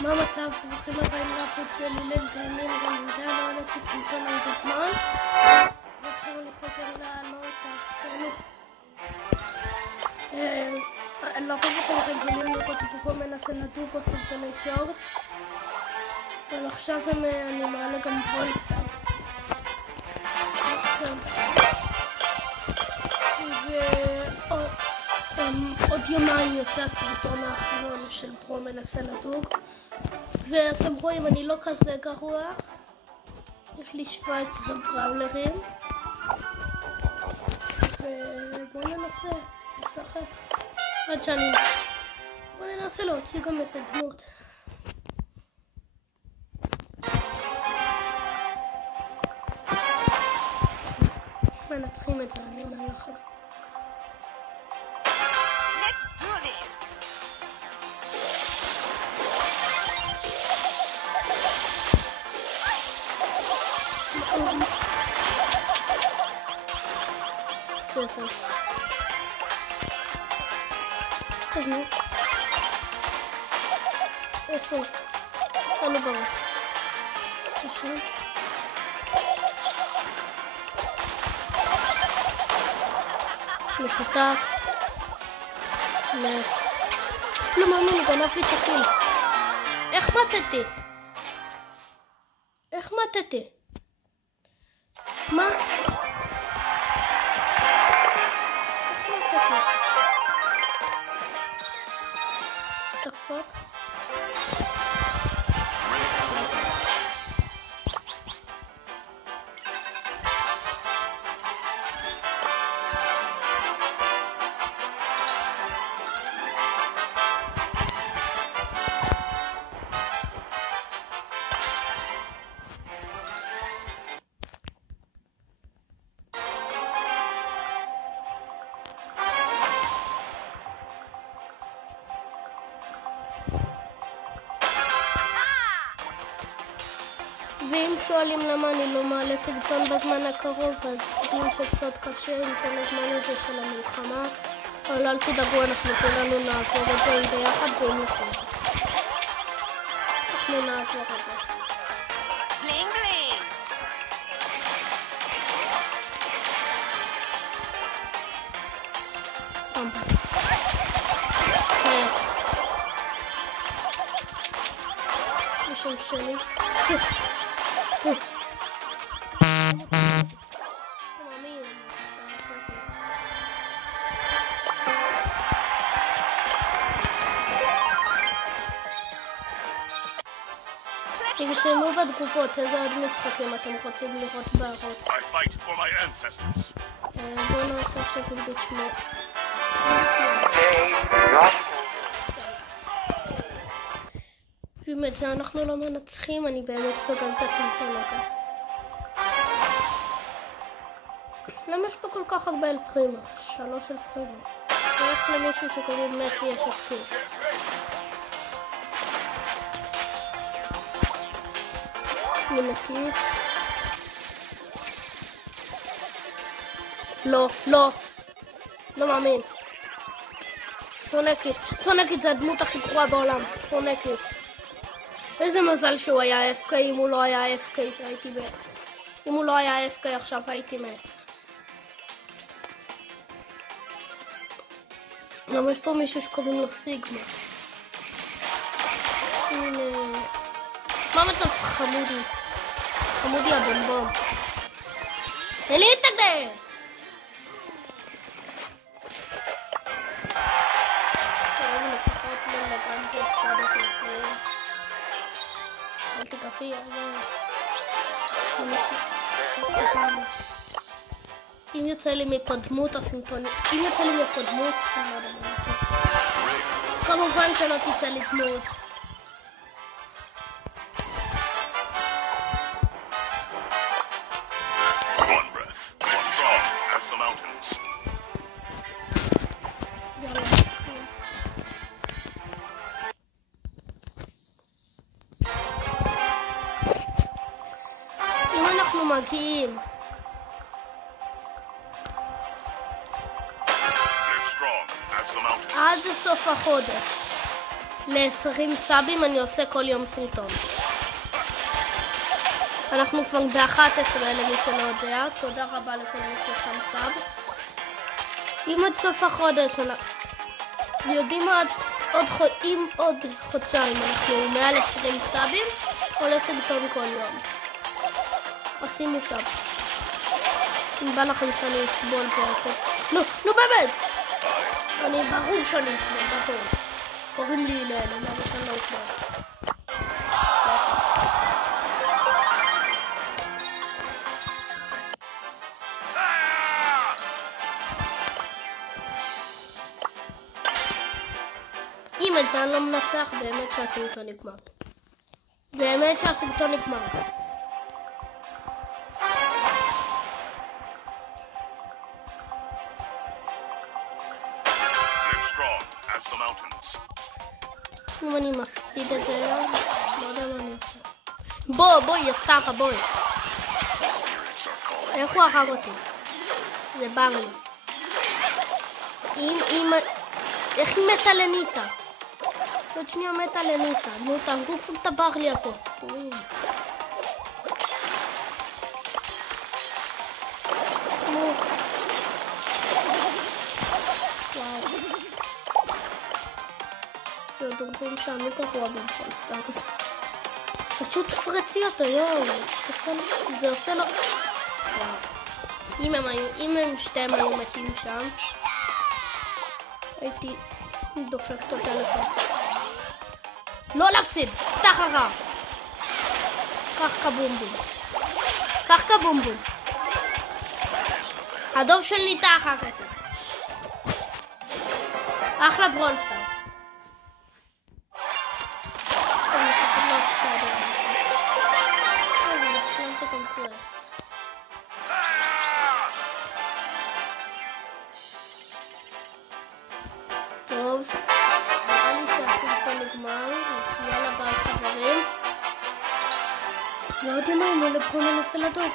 מה המצב? ברוכים הבאים לפוד של ליל גיימינג, אני יודע לא עליתי סרטון הרבה זמן ועכשיו אני חוזר לעלות אז לחוץ אתם רגילים לראות את מנסה לדוג או סרטוני שורט אבל עכשיו אני מעלה גם ברול סטארס ועוד יומיים יוצא הסרטון האחרון של פרו מנסה לדוג ואתם רואים אני לא כזה גרוע, יש לי 17 בראולרים ובואו ננסה לשחק עד שאני בואו ננסה להוציא גם איזה דמות מנצחים את זה, אני אומר לכם ספר איפה? אני ברור עכשיו משותק לא מאמין, גנב לי את הקיל איך מתתי? איך מתתי? מה? The fuck? ואם שואלים למה אני לא מעלה סרטון בזמן הקרוב, אז בגלל שקצת קשה עם כל הזמן הזה של המלחמה, אבל אל תדאגו, אנחנו כולנו נעבור את זה ביחד ואם יכול. אנחנו נעבור את זה. בלינג בלינג! אמבה. משום שלי. תרשמו בתגובות איזה עוד משחקים אתם רוצים לראות בערוץ. בואו נעשה עכשיו בלבית שמו. ואם את זה אנחנו לא מנצחים, אני באמת סוגר את הסרטון הזה. למה יש פה כל כך הרבה אל פרימו? 3 אל פרימו. ואיך למישהו שקוראים מסי יש את קיט. מנקית. לא, לא. לא מאמין. סונקית. סונקית זה הדמות הכי גרועה בעולם. סונקית. איזה מזל שהוא היה FK, אם הוא לא היה FK זה הייתי מת. אם הוא לא היה FK עכשיו הייתי מת. גם יש פה מישהו שקוראים לו סיגמה. הנה. מה מצב חמודי? חמודי הבומבום. תן לי את הדרך! אל תקפי, אם יוצא לי מפה דמות הסרטונים, אם יוצא לי מפה דמות, אני לא יודע מה לעשות. כמובן שלא תצא לי דמות. אם אנחנו מגיעים עד סוף החודש ל-20 סאבים אני עושה כל יום סרטון. אנחנו כבר ב-11 למי שלא יודע. תודה רבה לכל מי ששם סאב. אם עד סוף החודש יודעים אם עוד חודשיים אנחנו מעל 20 סאבים, עולה סרטון כל יום. עושים לי סאב. אם בא לכם שאני אסבול ועושה. נו באמת! אני ברור שאני אסבול, ברור. קוראים לי הלל, אבל שאני לא אסבול. אם את זה אני לא מנצח, באמת שהסרטון נגמר. באמת שהסרטון נגמר. אם אני מפסיד את זה היום, לא יודע מה אני אעשה. בואי, יתחה, בואי. איך הוא הרג אותי? זה ברלי. איך היא מתה לניטה? עוד שנייה מתה לניטה. נו, תהרגו כבר את הברלי הזה, סתומים. נו. וואו. עוד אומרים שאני גרוע במפול סטארס. פשוט פרצי אותו, יואו. זה עושה לו... אם הם שתיהם היו מתים שם, הייתי דופקת אותה לפעמים. לא להפסיד! פתח הרע! קח כבומבום. קח כבומבום. הדוב של ניתה אחר כך. אחלה ברול סטארס. טוב, נראה לי שהסרטון נגמר, אז יאללה ביי חברים. לא יודעים מה, אני לבחון לנסה לדוד.